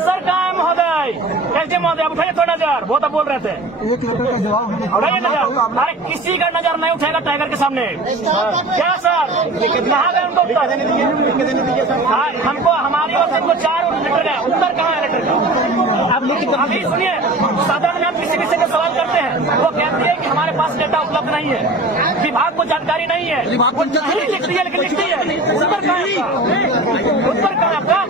Answer कहाँ है महोदय? कैसे महोदय आप उठाइए थोड़ा नजर, बहुत आप बोल रहे थे। एक लेटर का जवाब उठाइए नजर। अरे किसी का नजर नहीं उठेगा टाइगर के सामने। क्या सर कहाँ गए उनको उत्तर? हमको हमारी ओर से इनको 4 लेटर गए, उत्तर कहाँ है लेटर का? आप अभी सुनिए, सदन में हम किसी विषय का सवाल करते हैं, वो कहती है कि हमारे पास डेटा उपलब्ध नहीं है, विभाग को जानकारी नहीं है, वो नहीं लिखती है लेकिन लिखती है। उत्तर कहाँ है? उत्तर कहाँ है आपका?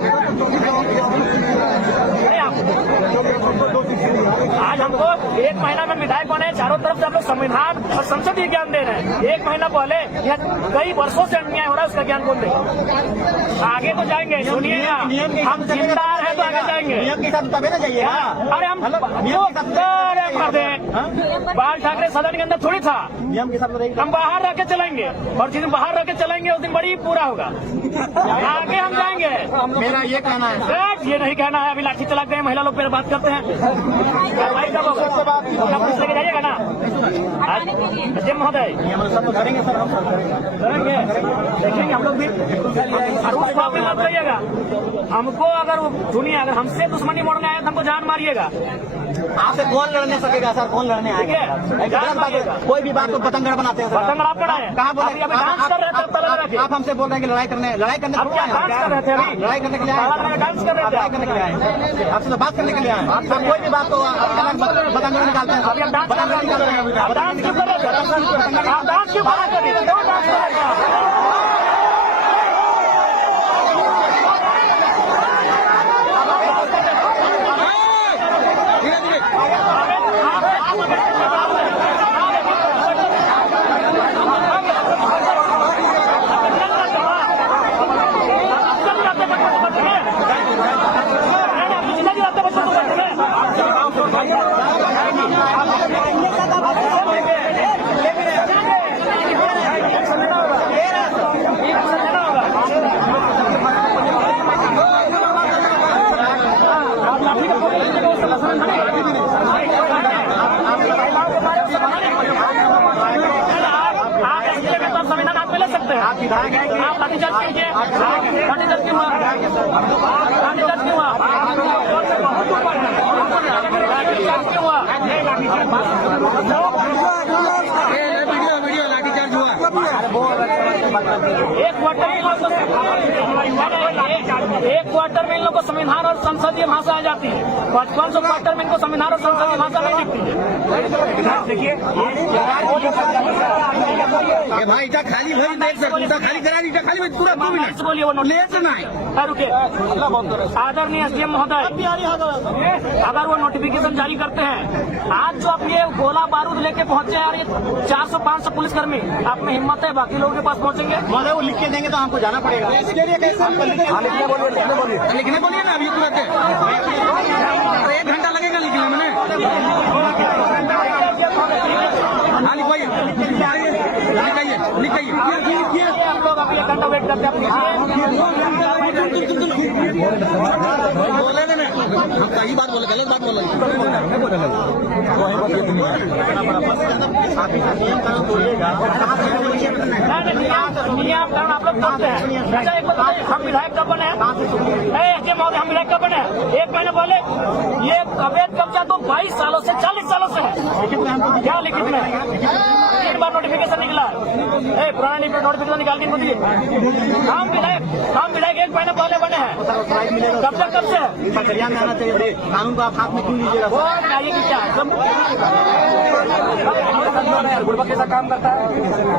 आज हमको 1 महीना में विधायक बने, चारों तरफ से हम लोग संविधान और संसदीय ज्ञान दे रहे हैं। 1 महीना पहले यह कई वर्षों से अन्याय हो रहा है, उसका ज्ञान कौन देगा? आगे तो जाएंगे, सुनिए हम जिम्मेदार हैं तो आगे जाएंगे। नियम के साथ तबे ना जाइए। अरे हम बाल ठाकरे सदन के अंदर थोड़ी था, नियम के साथ हम बाहर रह के चलाएंगे, और जिस दिन बाहर रह के चलाएंगे उस दिन बड़ी पूरा होगा। आगे हम जाएंगे। मेरा ये कहना है, ये नहीं कहना है। अभी लाठी चला गए, महिला लोग पे बात करते हैं, कार्रवाई कब होगा? पूछ लेके जाइएगा ना जी महोदय। सब तो करेंगे सर, हम करेंगे, देखेंगे हम लोग भी। उस बात में मत करिएगा हमको, अगर सुनिए अगर हमसे दुश्मनी मोड़ने आए तो हमको जान मारिएगा। आपसे कौन लड़ने सकेगा सर? कौन लड़ने आएगा? कोई भी बात को पतंगड़ बनाते हैं। पतंगड़ आप पढ़ाए कहाँ बोले? डांस कर रहे थे, आप हमसे बोल रहे हैं कि लड़ाई करने डांस कर रहे थे, लड़ाई करने के लिए आए, डांस कर रहे थे, लड़ाई करने के लिए आए, आपसे तो बात करने के लिए आए। आप कोई भी बात को पतंगड़ निकालते हैं। अभी हम डांस कर रहे थे, डांस क्यों कर रहे थे? आप डांस क्यों कर रहे थे? क्यों डांस कर रहे थे? आप विधायक हैं, आप लाठीचार्ज कीजिए। लाठीचार्ज क्यों हुआ? लाठीचार्ज क्यों हुआ? लाठीचार्ज क्यों हुआ? वीडियो लाठीचार्ज हुआ। एक क्वार्टर में इन लोग को संविधान और संसदीय भाषा आ जाती है, 5500 क्वार्टर में इनको संविधान और संसदीय भाषा नहीं दिखती है। देखिए भाई इटा खाली भरी देख सकता, खाली करा दी, खाली पूरा 2 मिनट बोलिए वो लेट नहीं। रुके, आदरणीय एसडीएम महोदय, अगर वो नोटिफिकेशन जारी करते हैं, आज जो आप ये गोला बारूद लेके पहुंचे यार, ये 400-500 पुलिसकर्मी, आप में हिम्मत है बाकी लोगों के पास पहुंचेंगे? महोदय वो लिख के देंगे तो हमको जाना पड़ेगा। लिखने बोलिए ना, अभी तुरंत 1 घंटा लगेगा लिखने में। हाँ लिखवाइए, लिखाइए। हम लोग अभी 1 घंटा वेट करते हैं। बोले ना, हम सही बात बोले, गलत बात बोले। नियम कानून आप लोग करते हैं। अच्छा एक बात, हम विधायक कब बने? महोदय हम विधायक कब बने? 1 महीने पहले। ये अवैध कब्जा तो 22 सालों से 40 सालों से है। क्या लिखित में 3 बार नोटिफिकेशन निकला? पुराना नोटिफिकेशन निकाल के इनको दिए। हम विधायक 1 महीने पहले बने हैं। कब तक कब से आना चाहिए? कानून को आप हाथ में क्यों लीजिएगा? वो आइए कि क्या गुड़बा कैसा काम करता है,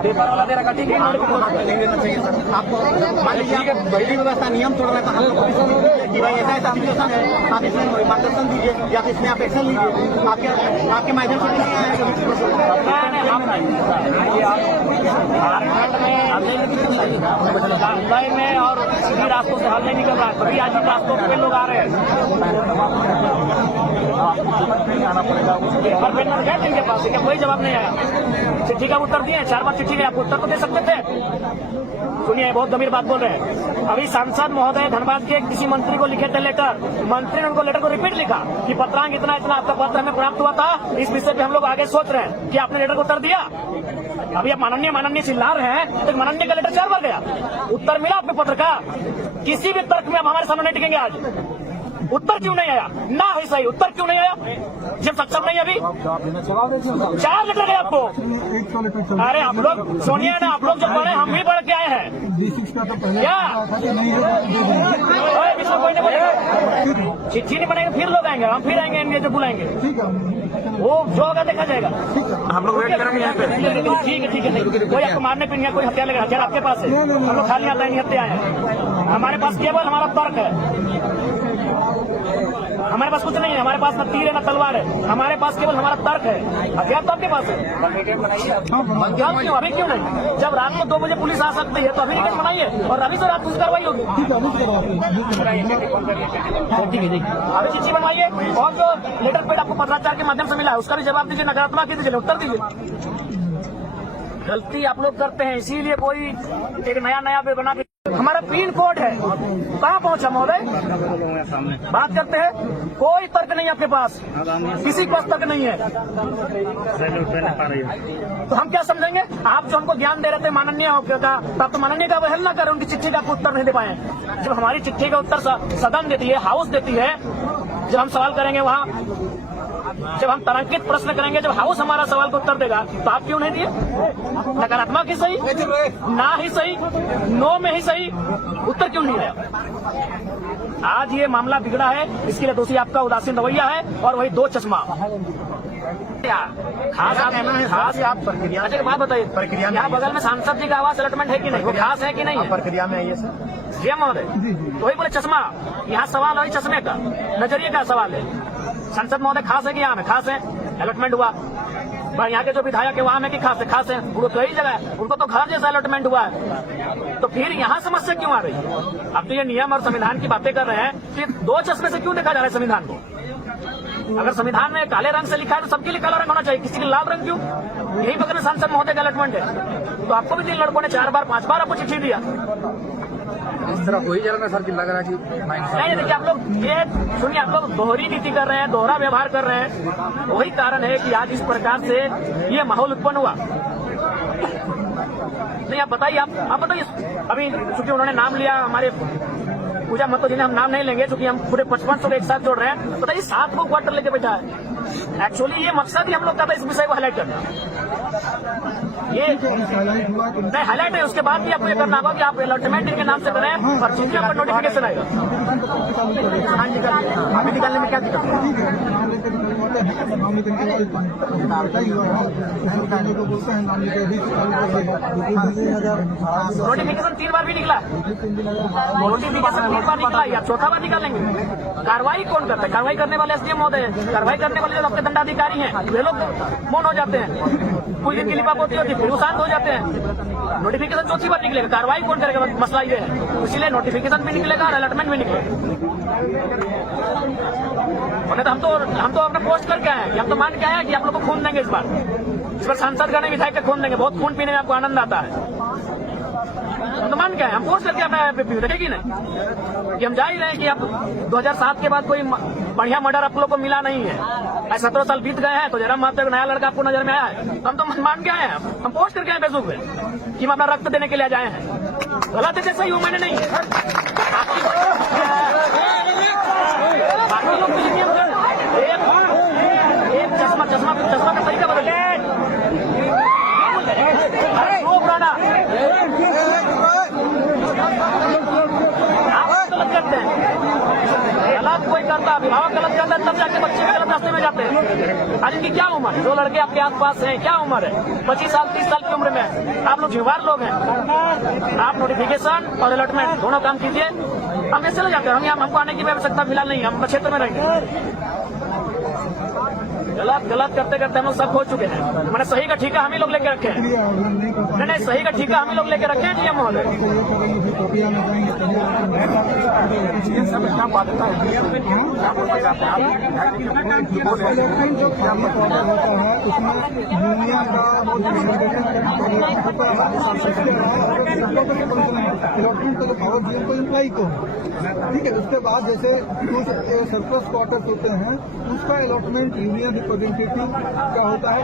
पेपर वाला दे रखा, ठीक है। आपको मान लीजिए बड़ी व्यवस्था नियम तोड़ रहा है तो हम लोग कि भाई ऐसा सिचुएशन है, आप इसमें मार्गदर्शन दीजिए या इसमें आप एक्शन लीजिए। आपके माध्यम से नहीं आया मुंबई में और सीधी रास्तों से हल नहीं निकल रहा है, तभी आज भी रास्तों पे लोग आ रहे हैं। पेपर पेन गए इनके पास, क्या कोई जवाब नहीं आया? चिट्ठी का उत्तर दिए, 4 बार चिट्ठी गए, आप उत्तर तो दे सकते थे। सुनिए बहुत गंभीर बात बोल रहे हैं। अभी सांसद महोदय धनबाद के किसी मंत्री को लिखे थे लेटर, मंत्री ने उनको लेटर को रिपीट लिखा कि पत्रांक इतना आपका पत्र हमें प्राप्त हुआ था, इस विषय पे हम लोग आगे सोच रहे हैं कि आपने लेटर को उत्तर दिया। अभी आप माननीय चिल्ला रहे हैं, तो माननीय का लेटर 4 बार गया, उत्तर मिला आपके पत्र का? किसी भी तर्क में आप हमारे सामने नहीं टिकेंगे आज। उत्तर क्यों नहीं आया? ना ही सही, उत्तर क्यों नहीं आया? जब सक्षम नहीं है अभी 4 लीटर गए आपको। अरे आप लोग सुनिए ना, आप लोग जो बढ़े हम भी बढ़ के आए हैं क्या? कोई नहीं बोलेगा, चिट्ठी नहीं बनेगा, फिर लोग आएंगे, हम फिर आएंगे, इनके जो बुलाएंगे वो जो होगा देखा जाएगा। हम लोग वेट करेंगे यहाँ पे। ठीक है नहीं कोई आपको मारने पीने कोई हत्या लगा, हथियार आपके पास है, हम लोग खाली आता है नहीं हत्या है। हमारे पास केवल हमारा तर्क है, हमारे पास कुछ नहीं है, हमारे पास न तीर है न तलवार है, हमारे पास केवल हमारा तर्क है। हथियार तो आपके पास है, क्यों अभी क्यों नहीं? जब रात को 2 बजे पुलिस आ सकती है तो अभी टिकट बनाइए और अभी से रात कुछ कार्रवाई होगी। अभी चिट्ठी बनवाइए और जो लेटर पेड आपको पत्राचार के माध्यम से मिला है उसका भी जवाब दीजिए, नकारात्मक दीजिए, उत्तर दीजिए। गलती आप लोग करते हैं, इसीलिए कोई एक नया वे बना के हमारा पिन कोड है। कहाँ पहुँचा महोदय? बात करते हैं, कोई तर्क नहीं आपके पास, किसी के पास तर्क नहीं है, तो हम क्या समझेंगे? आप जो हमको ज्ञान दे रहे थे माननीय का, आप तो माननीय का अवहेलना कर रहे, उनकी चिट्ठी का आपको उत्तर नहीं दे पाए। जब हमारी चिट्ठी का उत्तर सदन देती है, हाउस देती है, जब हम सवाल करेंगे वहाँ, जब हम तारांकित प्रश्न करेंगे, जब हाउस हमारा सवाल का उत्तर देगा तो आप क्यों नहीं दिए? नकारात्मक ही सही, ना ही सही, नो में ही सही, उत्तर क्यों नहीं आया? आज ये मामला बिगड़ा है, इसके लिए दोषी आपका उदासीन रवैया है और वही 2 चश्मा। खास आप प्रक्रिया, अच्छा बात बताइए, प्रक्रिया यहाँ बगल में सांसद जी का आवास अलॉटमेंट है कि नहीं? वो खास है कि नहीं? प्रक्रिया में आइए सर। जी महोदय, वही बोले चश्मा, यहाँ सवाल है चश्मे का, नजरिए का सवाल है। संसद महोदय खास है कि यहाँ में खास है? अलॉटमेंट हुआ, यहाँ के जो विधायक है वहाँ में कि खास है, वो कई जगह है, उनको तो घर जैसा अलॉटमेंट हुआ है, तो फिर यहाँ समस्या क्यों आ रही है? अब तो ये नियम और संविधान की बातें कर रहे हैं, फिर 2 चश्मे से क्यों देखा जा रहा है संविधान को? अगर संविधान में काले रंग से लिखा है तो सबके लिए काला रंग होना चाहिए, किसी के लाल रंग क्यों? यही बगल में सांसद महोदय का अलॉटमेंट है, तो आपको भी 3 लड़कों ने 4 बार 5 बार आपको चिट्ठी दिया। इस तरह कोई जगह में सर लग रहा है कि नहीं, देखिए आप लोग ये सुनिए, आप लोग दोहरी नीति कर रहे हैं, दोहरा व्यवहार कर रहे हैं, वही कारण है कि आज इस प्रकार से ये माहौल उत्पन्न हुआ। नहीं आप बताइए, आप बताइए। अभी चूंकि उन्होंने नाम लिया हमारे पूजा मत, जिन्हें हम नाम नहीं लेंगे क्योंकि हम पूरे 5500 को एक साथ जोड़ रहे हैं, बताइए 7 को क्वार्टर लेके बैठा है। एक्चुअली ये मकसद ही हम लोग का था इस विषय को हाईलाइट करना। ये नहीं हाईलाइट है, उसके बाद भी आपको ये करना होगा कि आप अलॉटमेंट के नाम से करें और चूंकि आपका नोटिफिकेशन आएगा। अभी निकालने में क्या दिक्कत है? नोटिफिकेशन 3 बार भी निकला, नोटिफिकेशन 3 बार निकला, या 4था बार निकालेंगे? कार्रवाई कौन करता है? कार्रवाई करने वाले एसडीएम महोदय, कार्रवाई करने वाले जो आपके दंडाधिकारी हैं वे लोग मौन हो जाते हैं, कुछ दिन की लिपापोती होती है फिर शांत हो जाते हैं। नोटिफिकेशन 4थी बार निकलेगा, कार्रवाई कौन करेगा? मसला ये है, इसीलिए नोटिफिकेशन भी निकलेगा और अलॉटमेंट भी निकलेगा। हम तो अपना पोस्ट करके आए हैं, हम तो मान के आए हैं कि आप लोग को खून देंगे इस बार सांसद गण विधायक का खून देंगे, बहुत खून पीने में आपको आनंद आता है। हम तो मान के आए, हम पोस्ट करके अपना रखेगी नहीं कि हम जा ही रहे हैं कि आप 2007 के बाद कोई बढ़िया मर्डर आप लोग को मिला नहीं है। 17 साल बीत गए हैं तो जरा मात्र नया लड़का आपको नजर में आया है, हम तो मान के आए हैं, हम पोस्ट करके आए फेसबुक पे कि हम अपना रक्त देने के लिए जाए हैं। गलत है जैसा ही वो मैंने नहीं बाकी लोग एक चश्मा का तरीका बदले गलत करते हैं, गलत कोई करता, अभिभावक गलत करता है तब जाके बच्चे भी गलत रास्ते में जाते हैं। आज इनकी क्या उम्र है? 2 लड़के आपके आसपास हैं, क्या उम्र है? 25 साल 30 साल की उम्र में आप लोग जुवार लोग हैं। आप नोटिफिकेशन और अलॉटमेंट दोनों काम कीजिए, हम ऐसे चले जाते हैं, हम यहाँ हमको आने की आवश्यकता फिलहाल नहीं, हम क्षेत्र में रहेंगे। गलत करते करते हम लोग सब हो चुके हैं, मैंने सही का ठीका हम ही लोग लेके रखे हैं। नहीं सही का ठीका हम ही लोग लेके रखे हैं जी महोदय। ठीक है। उसके बाद जैसे कुछ सरप्लस क्वार्टर्स होते हैं, उसका अलॉटमेंट यूनियन रिप्रेजेंटेटिव का होता है,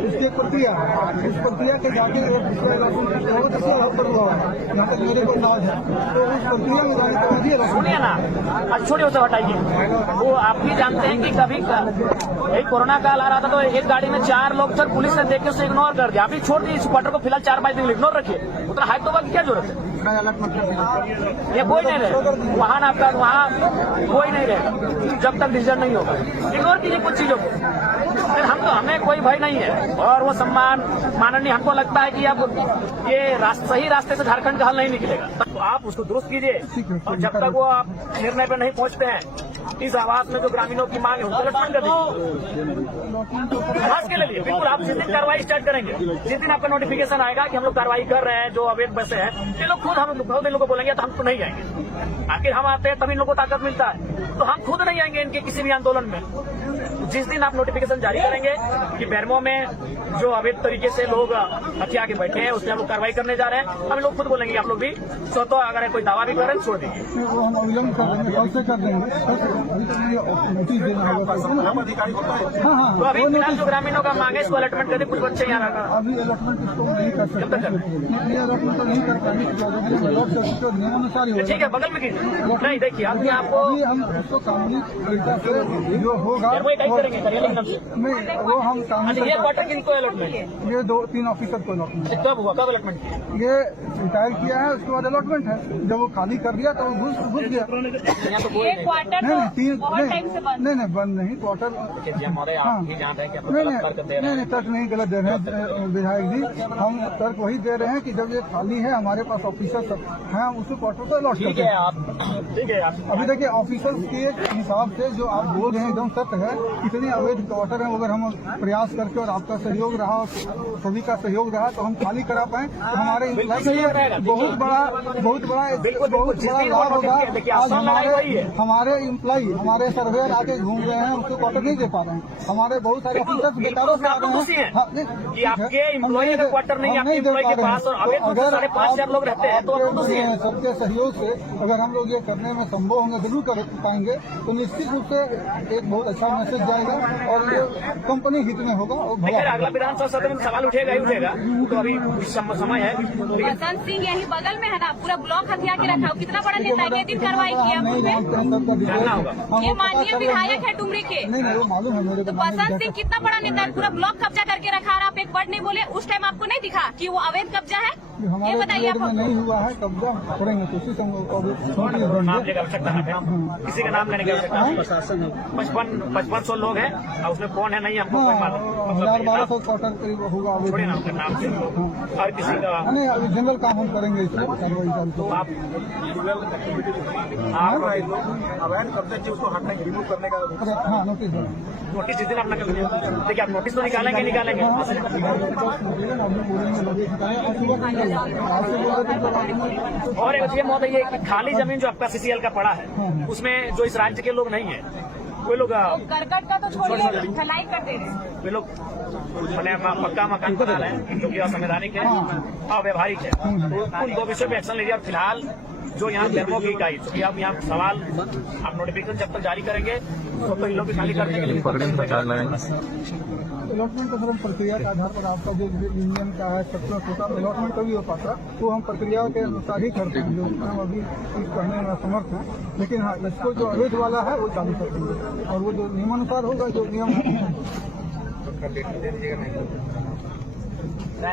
उसकी एक प्रक्रिया है। उस प्रक्रिया के जाके उसका अलॉटमेंट जैसे यहाँ पर हुआ है, यहाँ तक मेरे को नॉज है, तो उस प्रक्रिया में जाने के बाद ही सुनिए ना, आज छोड़िए उसे हटाइए। वो आप भी जानते हैं कि कभी एक कोरोना काल आ रहा था तो एक गाड़ी में 4 लोग थे, पुलिस ने देख के उसे इग्नोर कर दिया। आप ही छोड़ दिए इस क्वार्टर को फिलहाल 4-5 दिन इग्नोर रखिए, उतना हाइट होगा की क्या जरूरत है? ये कोई नहीं रहे वहाँ, आपका वहाँ कोई नहीं रहेगा जब तक डिसीजन नहीं होगा। इग्नोर कीजिए कुछ चीजों को, फिर हमें कोई भय नहीं है। और वो सम्मान माननीय, हमको लगता है कि अब ये सही रास्ते से झारखंड का हल नहीं निकलेगा, तो आप उसको दुरुस्त कीजिए। और जब तक वो आप निर्णय पर नहीं पहुंचते हैं, इस आवास में जो ग्रामीणों की मांग है उसको लटकान कर दीजिए। आवास के लिए बिल्कुल आप जिस दिन कार्रवाई स्टार्ट करेंगे, जिस दिन आपका नोटिफिकेशन आएगा कि हम लोग कार्रवाई कर रहे हैं, जो अवैध बसे हैं, ये लोग खुद हम इन लोगों को बोलेंगे तो हम तो नहीं जाएंगे। आखिर हम आते हैं तभी इन लोगों को ताकत मिलता है, तो हम खुद नहीं आएंगे इनके किसी भी आंदोलन में। जिस दिन आप नोटिफिकेशन जारी करेंगे कि बैरमो में जो अवैध तरीके से लोग हथिया के बैठे हैं उसमें हम लोग कार्रवाई करने जा रहे हैं, हम लोग खुद बोलेंगे आप लोग भी स्वतः अगर कोई दावा भी करें छोड़ दीजिए। वो हम अविलंब कर देंगे, कल से कर देंगे, नोटिस देना होगा। हाँ, तो अभी फिलहाल जो ग्रामीणों का मांगे इसको अलॉटमेंट कर दे, कुछ बच्चे यहाँ रखा। अभी अलॉटमेंट इसको नहीं कर सकते, ये अलॉटमेंट तो नहीं कर पाएंगे, अलॉट कर नियमानुसार ही होगा। ठीक है, बगल में कीजिए। नहीं देखिए अभी आपको हम उसको कानूनी तरीका से जो होगा नहीं, वो हम कानूनी ये क्वार्टर किनको अलॉटमेंट? ये 2-3 ऑफिसर को अलॉटमेंट। कब हुआ, कब अलॉटमेंट? ये रिटायर किया है, उसके बाद अलॉटमेंट है। जब वो खाली कर दिया तो वो घुस गया। ये क्वार्टर नहीं बंद नहीं, क्वार्टर नहीं तर्क नहीं गलत दे रहे हैं विधायक जी। हम तर्क वही दे रहे हैं कि जब ये खाली है, हमारे पास ऑफिसर सब हैं, हम उसी क्वार्टर को अलॉट करते हैं। ठीक है। अभी देखिए ऑफिसर्स के हिसाब से जो आप बोल रहे हैं एकदम सत्य है। इतने अवैध क्वार्टर है, अगर हम प्रयास करके और आपका सहयोग रहा और सभी का सहयोग रहा तो हम खाली करा पाए, तो हमारे बहुत बड़ा लाभ होगा। आज हमारे एम्प्लॉई, हमारे सर्वेयर आके घूम रहे हैं, उनको क्वार्टर नहीं दे पा रहे हैं। हमारे बहुत सारे ऑफिसर्स बेकारों से आ रहे हैं कि आपके एम्प्लॉई का क्वार्टर नहीं, आपके एम्प्लॉई के पास अगर 5,500 लोग रहते हैं तो सबके सहयोग से अगर हम लोग ये करने में संभव होंगे, जरूर कर पाएंगे, तो निश्चित रूप से एक बहुत अच्छा मैसेज जाएगा और ये कंपनी हित में होगा। और अगला विधानसभा सत्र में सवाल उठेगा ही उठेगा, तो अभी समय है। बसंत सिंह यही बगल में है ना, पूरा ब्लॉक हथिया के रखा, कितना बड़ा नेता है, दिन कार्रवाई किया। ये माननीय विधायक है डुमरी के, नहीं वो मालूम है मेरे को। तो बसंत सिंह कितना बड़ा नेता है, पूरा ब्लॉक कब्जा करके रखा, और आप एक वर्ड नहीं बोले। उस टाइम आपको नहीं दिखा कि वो अवैध कब्जा है? ये बताइए आप। नहीं हुआ है कब्जा, करेंगे कोशिश हम नाम लेकर आवश्यकता है, किसी का नाम लेने की आवश्यकता है। 5500 लोग हैं और उसमें कौन है नहीं हमको कोई मालूम। 1200 क्वार्टर करीब होगा। छोड़िए ना उनका नाम से, और किसी का नहीं, अभी जनरल काम हम करेंगे इसमें कार्रवाई। तो आप अवैध कब्जे उसको हटाएंगे, रिमूव करने का। हाँ, नोटिस जिस दिन अपना देखिए, आप नोटिस तो निकालेंगे। और ये मौत ये खाली जमीन जो आपका CCL का पड़ा है, उसमें जो इस राज्य के लोग नहीं है, वे लोग करकट का तो छोड़िए, ढलाई कर दे रहे हैं। वे लोग पक्का मकान बना रहे हैं जो कि असंवैधानिक है, अव्यवहारिक है। तो उन 2 विषयों पे एक्शन लीजिए। और फिलहाल जो यहाँ बैरमो की इकाई, क्योंकि आप यहाँ सवाल आप नोटिफिकेशन जब तक जारी करेंगे तो इन लोग की खाली करने के लिए अलॉटमेंट तो प्रक्रिया के आधार पर आपका जो यूनियन का है सक्सेस होता है, अलॉटमेंट कभी हो पाता, तो हम प्रक्रिया के अनुसार ही करते हैं, जो हम अभी करने में असमर्थ हैं। लेकिन हाँ, इसको जो अवैध वाला है वो चालू कर देंगे, और वो जो नियमानुसार होगा, जो नियम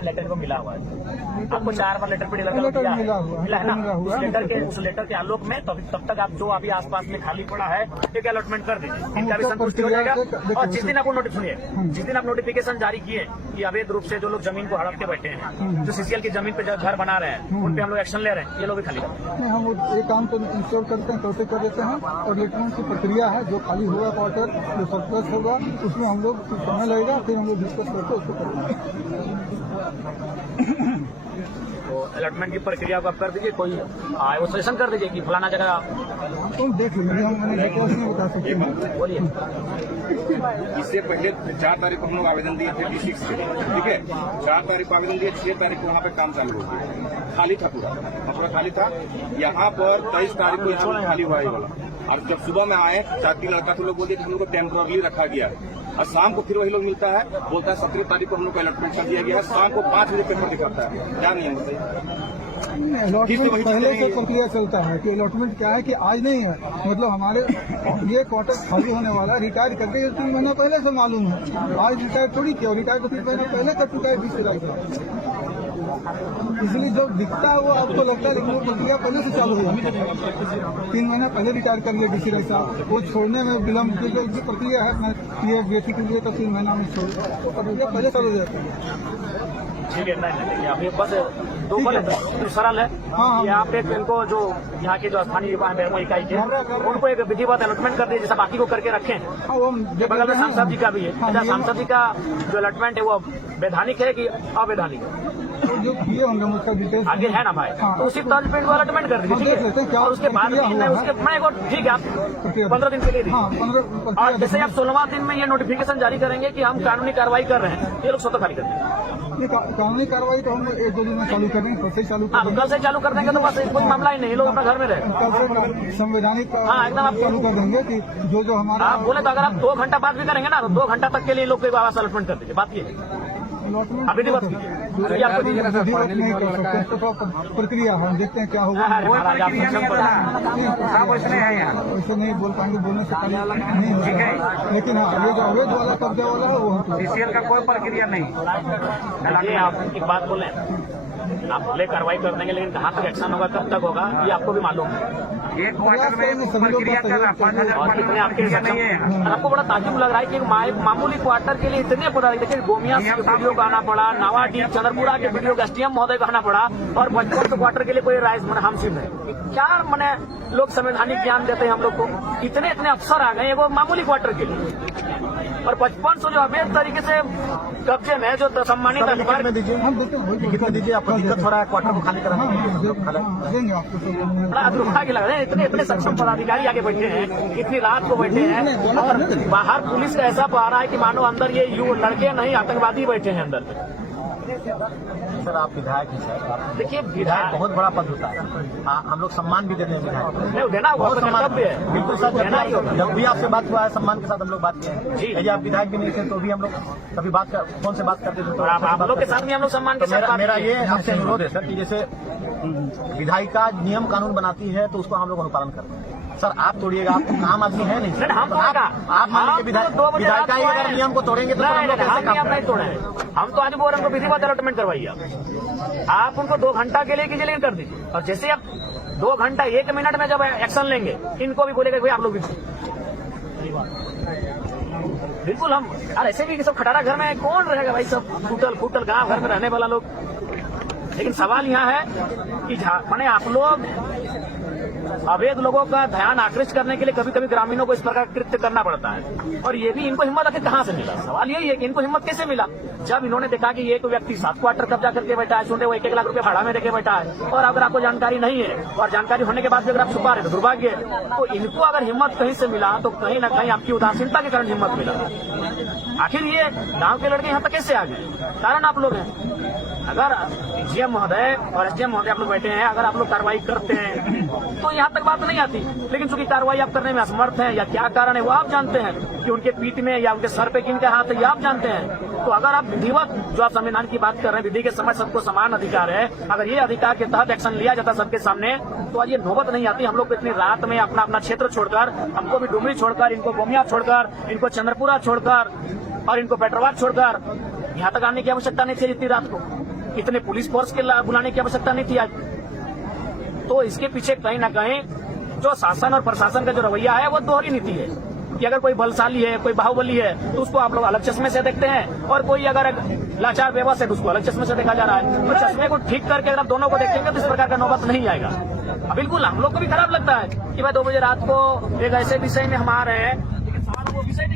लेटर को मिला हुआ है, आपको 4 बार लेटर पे मिला है ना। उस लेटर के आलोक में तब तक आप जो अभी आसपास में खाली पड़ा है एक अलॉटमेंट कर दीजिए, इनका भी संतुष्टि हो जाएगा। और जिस दिन आपको नोटिस सुनिए, जिस दिन आप नोटिफिकेशन जारी किए कि अवैध रूप से जो लोग जमीन को हड़प के बैठे हैं, जो CCL की जमीन पे जो घर बना रहे हैं, उन पे हम लोग एक्शन ले रहे हैं, ये लोग भी खाली नहीं, हम ये काम तो इंश्योर करते हैं, कैसे कर देते हैं। और लेटरमेंट की प्रक्रिया है, जो खाली होगा क्वार्टर, जो सरप्लस होगा, उसमें हम लोग समय लगेगा, फिर हम लोग डिस्कस करके उसको करेंगे। तो अलॉटमेंट की प्रक्रिया को आप कर दीजिए, कोई एसोसिएशन कर दीजिए कि फलाना जगह। तुम देख लीजिए, हम डिटेल्स नहीं बता सकते। बोलिए। इससे पहले 4 तारीख को हम लोग आवेदन दिए थे D6 से, ठीक है। 4 तारीख को आवेदन दिए, 6 तारीख को वहाँ पे काम चालू हो गया, खाली था पूरा खाली था। यहाँ पर 23 तारीख को यहाँ खाली हुआ ये वाला। और जब सुबह में आए 4-3 लड़का तो लोग बोलते कि हम लोग को टेम्पोरली रखा गया है, और शाम को फिर वही लोग मिलता है, बोलता है 17 तारीख को हम लोग को अलॉटमेंट कर दिया गया है, शाम को 5 बजे पेपर दिखाता है। क्या नियम बताइए? अलॉटमेंट पहले से प्रक्रिया चलता है कि अलॉटमेंट क्या है कि आज नहीं है, मतलब हमारे ये क्वार्टर खाली होने वाला रिटायर करके 3 महीना पहले से मालूम है। आज रिटायर थोड़ी किया, रिटायर तो 3 महीना पहले कर चुका है 20 जुलाई से। इसलिए जब दिखता है वो आपको लगता है, लेकिन वो प्रक्रिया पहले से चालू हुई। 3 महीना पहले रिटायर कर लिया डीसी साहब, वो छोड़ने में विलम्ब की जो प्रक्रिया है ये बेटी के लिए तो 3 महीना में छोड़, तो प्रक्रिया पहले चालू हो जाती है। ठीक है, नहीं अभी बस दो सरल है हाँ। कि आप एक इनको जो यहाँ के जो स्थानीय इकाई के उनको एक विधिवत अलॉटमेंट कर दिए, जैसा बाकी को करके रखें। वो बगल में सांसद जी का भी है, अच्छा सांसद जी का जो अलॉटमेंट है वो वैधानिक है कि अवैधानिक है? जो किए होंगे मुझका डिटेल्स आगे है ना भाई, तो उसी तर्ज पे अलॉटमेंट कर दीजिए, ठीक है। और उसके बाद ठीक है, आप 15 दिन के लिए दीजिए। और जैसे आप 16वां दिन में ये नोटिफिकेशन जारी करेंगे कि हम कानूनी कार्रवाई कर रहे हैं, ये लोग स्वतः खाली कर देंगे। कानूनी कार्रवाई तो हम 1-2 दिन में चालू करेंगे, कल से चालू हाँ, कल से चालू कर देंगे तो बस कोई मामला ही नहीं, लोग अपना घर में रहे। कल से संवैधानिक हाँ, एकदम आप चालू कर देंगे कि जो हमारा आप बोले तो अगर आप 2 घंटा बाद भी करेंगे ना, तो 2 घंटा तक के लिए लोग को आवास अलॉटमेंट कर दीजिए। बात ये है अभी नहीं बात आपको दीजिए ना सर, नहीं कर सकते, तो प्रक्रिया है, देखते हैं क्या होगा। वैसे नहीं बोल पाएंगे, बोलने से पहले नहीं होगा, लेकिन हाँ ये जो अवैध वाला कब्जा वाला है वो हमको का कोई प्रक्रिया नहीं। आप एक बात बोले, आप भले कार्रवाई कर देंगे, लेकिन कहाँ तक एक्शन होगा, कब तक होगा, ये आपको भी मालूम है। एक क्वार्टर में प्रक्रिया कर रहा 5,000 और कितने आपके सक्षम है। आपको बड़ा ताजुब लग रहा है कि मामूली क्वार्टर के लिए इतने पदाधिकारी, देखिए गोमिया से वीडियो का आना पड़ा, नावाडी चंद्रपुरा के वीडियो SDM महोदय का आना पड़ा, और 55 क्वार्टर के लिए कोई राइस हम सिर्फ है। क्या मैंने लोग संवैधानिक ज्ञान देते हैं हम लोग को, इतने अफसर आ गए वो मामूली क्वार्टर के लिए, और 55 जो अवैध तरीके से कब्जे में जो सम्मानित अधिकार हम कितना दीजिए, आपको दिक्कत हो रहा है क्वार्टर को खाली कराना? देंगे आपको सब। बड़ा दुर्भाग्य लग रहा है, इतने सक्षम पदाधिकारी आगे बैठे हैं, इतनी रात को बैठे हैं, और बाहर पुलिस का ऐसा पा रहा है कि मानो अंदर ये लड़के नहीं आतंकवादी बैठे हैं अंदर। सर आप विधायक हैं सर, देखिए विधायक बहुत बड़ा पद होता है, हम लोग सम्मान भी देते हैं विधायक, नहीं देना होगा, कर्तव्य है। बिल्कुल सर, देना ही होगा। जब भी आपसे बात हुआ है सम्मान के साथ हम लोग बात किए हैं। यदि आप विधायक भी नहीं थे तो भी हम लोग कभी फोन से बात करते थे, तो आप लोग के साथ भी हम लोग सम्मान के साथ। मेरा ये आपसे अनुरोध है सर कि जैसे विधायिका नियम कानून बनाती है तो उसको हम लोग अनुपालन करते हैं। सर आप तोड़िएगा, आप तो आम आदमी है नहीं, हम आप मान लीजिए विधायिका अगर नियम को तोड़ेंगे तो हम लोग कैसे काम नहीं तोड़े। हम तो आज बोल रहे हैं विधिवत अलॉटमेंट करवाइए, आप उनको 2 घंटा के लिए कीजिए, लेकिन कर दीजिए। और जैसे आप 2 घंटा 1 मिनट में जब एक्शन लेंगे, इनको भी बोलेगा भाई आप लोग भी बिल्कुल। हम और ऐसे भी सब खटारा घर में कौन रहेगा भाई, सब फूटल गांव घर में रहने वाला लोग। लेकिन सवाल यहाँ है कि माने आप लोग अवैध लोगों का ध्यान आकृष्ट करने के लिए कभी कभी ग्रामीणों को इस प्रकार कृत्य करना पड़ता है, और ये भी इनको हिम्मत आखिर कहाँ से मिला? सवाल यही है कि इनको हिम्मत कैसे मिला, जब इन्होंने देखा कि एक व्यक्ति 7 क्वार्टर कब्जा करके बैठा है, सुनते वो 1-1 लाख रुपए भाड़ा में देके बैठा है, और अगर आपको जानकारी नहीं है और जानकारी होने के बाद भी अगर आप छुपा रहे तो दुर्भाग्य है। तो इनको अगर हिम्मत कहीं से मिला तो कहीं ना कहीं आपकी उदासीनता के कारण हिम्मत मिला। आखिर ये गाँव के लड़के यहाँ तक कैसे आ गए? कारण आप लोग हैं। अगर GM महोदय और SDM महोदय आप लोग बैठे हैं, अगर आप लोग कार्रवाई करते हैं तो यहाँ तक बात नहीं आती, लेकिन चूंकि कार्रवाई आप करने में असमर्थ हैं या क्या कारण है वो आप जानते हैं, कि उनके पीठ में या उनके सर पे किनका हाथ है ये आप जानते हैं। तो अगर आप विधिवत जो आप संविधान की बात कर रहे हैं, विधि के समय सबको समान अधिकार है, अगर ये अधिकार के तहत एक्शन लिया जाता सबके सामने तो आज ये नौबत नहीं आती। हम लोग इतनी रात में अपना क्षेत्र छोड़कर, हमको भी डुमरी छोड़कर, इनको गोमिया छोड़कर, इनको चंद्रपुरा छोड़कर और इनको पेट्रोवाद छोड़कर यहाँ तक आने की आवश्यकता नहीं थी। इतनी रात को इतने पुलिस फोर्स के बुलाने की आवश्यकता नहीं थी आज। तो इसके पीछे कहीं ना कहीं जो शासन और प्रशासन का जो रवैया है वो दोहरी नीति है, कि अगर कोई बलशाली है, कोई बाहुबली है तो उसको आप लोग अलग चश्मे से देखते हैं, और कोई अगर लाचार बेबस है तो उसको अलग चश्मे से देखा जा रहा है। तो चश्मे को ठीक करके अगर दोनों को देखेंगे तो इस प्रकार का नौबत नहीं आएगा। बिल्कुल हम लोग को भी खराब लगता है कि भाई 2 बजे रात को एक ऐसे विषय में हम आ रहे हैं, लेकिन सवालों को विषय नहीं